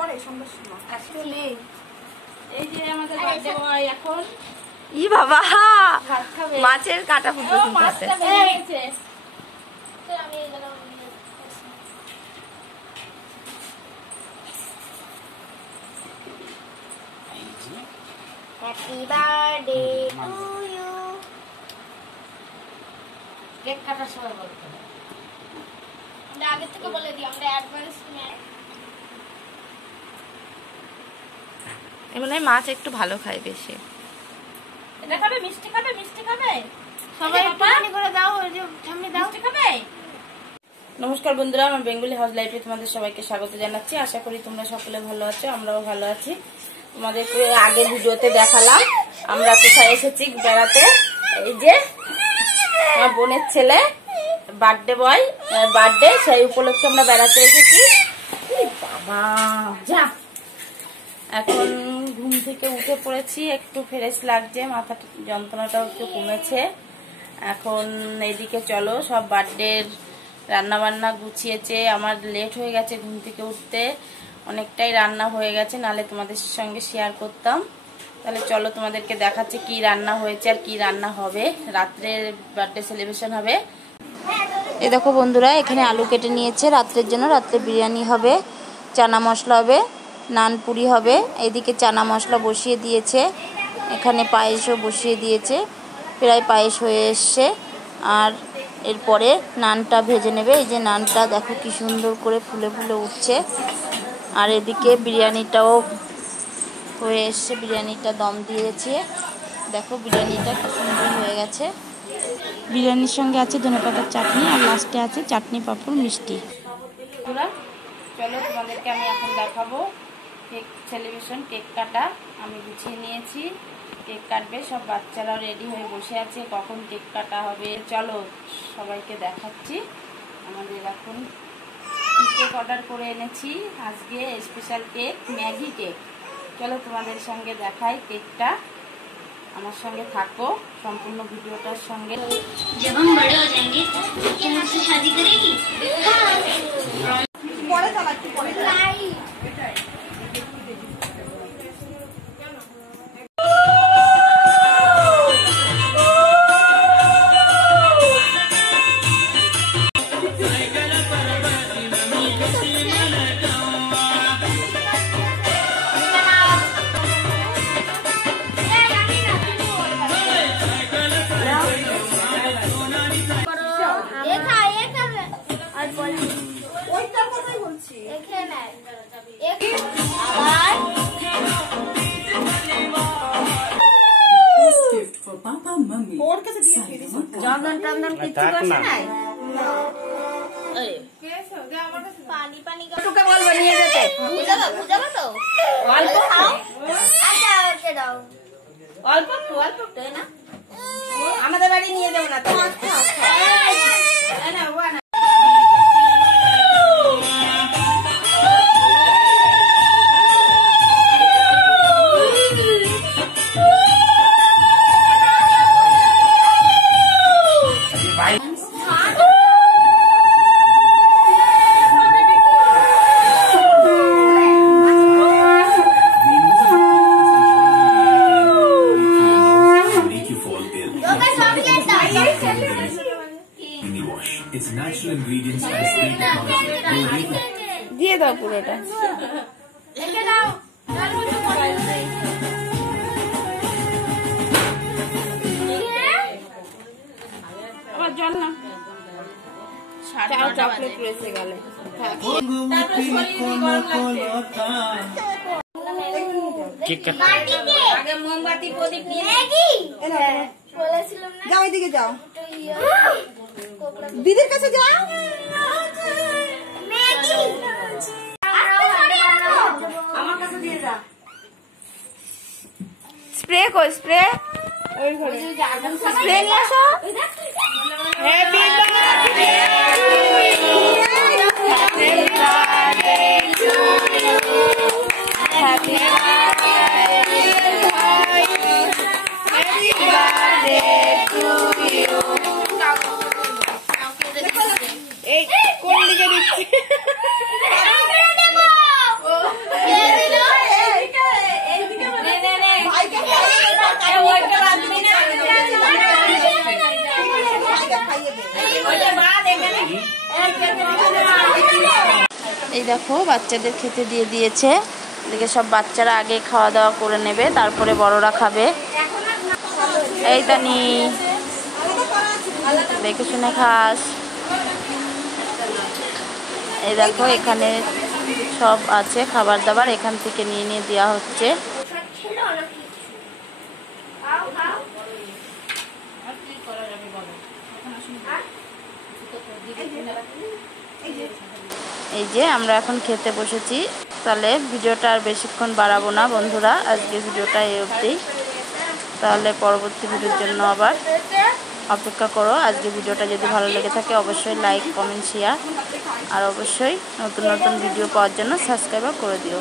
পরে সন্ধ্যার সময় আসলে এই যে আমাদের বার্থডে বয় এখন ই বাবা মাছের কাটা ফুটো মাছটা বেরিয়ে গেছে তো আমি এই জায়গা happy birthday to you cake কাটার সময় বলতে হবে আমরা আগে থেকে বলে দিই আমরা অ্যাডভান্স এমন মাছ একটু ভালো খায় বেশি। এটা খাবে মিষ্টি খাবে সবাই পানি করে দাও ওই যে সামনে দাও মিষ্টি খাবে। নমস্কার বন্ধুরা, আমার বেঙ্গলি হাউস লাইফে তোমাদের সবাইকে স্বাগত জানাচ্ছি। আশা করি তোমরা সকলে ভালো আছো, আমরাও ভালো আছি। তোমাদেরকে আগের ভিডিওতে দেখালাম আমরা কোথায় এসেছি বেড়াতে। এই যে আমার বোনের ছেলে বার্থডে সেই উপলক্ষে আমরা বেড়াতে এসেছি। বাবা যা এখন ঘুম থেকে উঠে পড়েছি, একটু ফ্রেশ লাগছে, মাথা যন্ত্রণাটাও একটু কমেছে। এখন এদিকে চলো সব বার্থডের রান্না বান্না গুছিয়েছে। আমার লেট হয়ে গেছে ঘুম থেকে উঠতে, অনেকটাই রান্না হয়ে গেছে, নালে তোমাদের সঙ্গে শেয়ার করতাম। তাহলে চলো তোমাদেরকে দেখাচ্ছি কি রান্না হয়েছে আর কি রান্না হবে। রাত্রে বার্থডে সেলিব্রেশন হবে। এই দেখো বন্ধুরা, এখানে আলু কেটে নিয়েছে রাত্রের জন্য। রাত্রে বিরিয়ানি হবে, চানা মশলা হবে, নান পুরি হবে। এদিকে চানা মশলা বসিয়ে দিয়েছে, এখানে পায়েসও বসিয়ে দিয়েছে, প্রায় পায়েস হয়ে এসছে। আর এরপরে নানটা ভেজে নেবে। এই যে নানটা দেখো কি সুন্দর করে ফুলে ফুলে উঠছে। আর এদিকে বিরিয়ানিটাও হয়ে এসছে, বিরিয়ানিটা দম দিয়েছে। দেখো বিরিয়ানিটা কি সুন্দর হয়ে গেছে। বিরিয়ানির সঙ্গে আছে ধনেপাতার চাটনি, আর লাস্টে আছে চাটনি পাঁপড় মিষ্টি। চলো তোমাদেরকে আমি এখন দেখাবো কেক সেলিব্রেশন। কেক কাটা আমি গুছিয়ে নিয়েছি, কেক কাটবে সব, বাচ্চারাও রেডি হয়ে বসে আছে, কখন কেক কাটা হবে। চলো সবাইকে দেখাচ্ছি। আমাদের এখন কেক অর্ডার করে এনেছি আজকে, স্পেশাল কেক, ম্যাগি কেক। চলো তোমাদের সঙ্গে দেখাই কেকটা, আমার সঙ্গে থাকো সম্পূর্ণ ভিডিওটার সঙ্গে। जब हम बड़े हो जाएंगे क्या हमसे शादी करेगी? চন্দন টন্দন কিছু করছে নাই, পানি পানি তোকে বলবো নিয়ে যেতে। বুঝাবো তো অল্প খাও, আচ্ছা ওকে দাও অল্প একটু না, আমাদের বাড়ি নিয়ে যাবো না তো। দিয়ে দাও পুরোটা। আবার জল না, চকলেট রয়েছে গেলে। আগে মোমবাতি প্রদীপ নিয়ে যাও এদিকে যাও, দিদির কাছে যাও। আমার কাছে দিয়ে যা। স্প্রে কই, স্প্রে স্প্রে নিয়ে আসো। Happy birthday to you, happy birthday to you. এই কোন দিকে দিচ্ছি? এই দেখো বাচ্চাদের খেতে দিয়ে দিয়েছে। এদিকে সব বাচ্চারা আগে খাওয়া দাওয়া করে নেবে, তারপরে বড়রা খাবে। এই তানি দেখে শুনে খাস। এই দেখো এখানে সব আছে খাবার দাবার, এখান থেকে নিয়ে নিয়ে দেওয়া হচ্ছে। এই যে আমরা এখন খেতে বসেছি। তাহলে ভিডিওটা আর বেশিক্ষণ বাড়াবো না বন্ধুরা, আজকে ভিডিওটা এই অবধি। তাহলে পরবর্তী ভিডিওর জন্য আবার অপেক্ষা করো। আজকে ভিডিওটা যদি ভালো লেগে থাকে অবশ্যই লাইক, কমেন্ট, শেয়ার, আর অবশ্যই নতুন নতুন ভিডিও পাওয়ার জন্য সাবস্ক্রাইব করে দিও।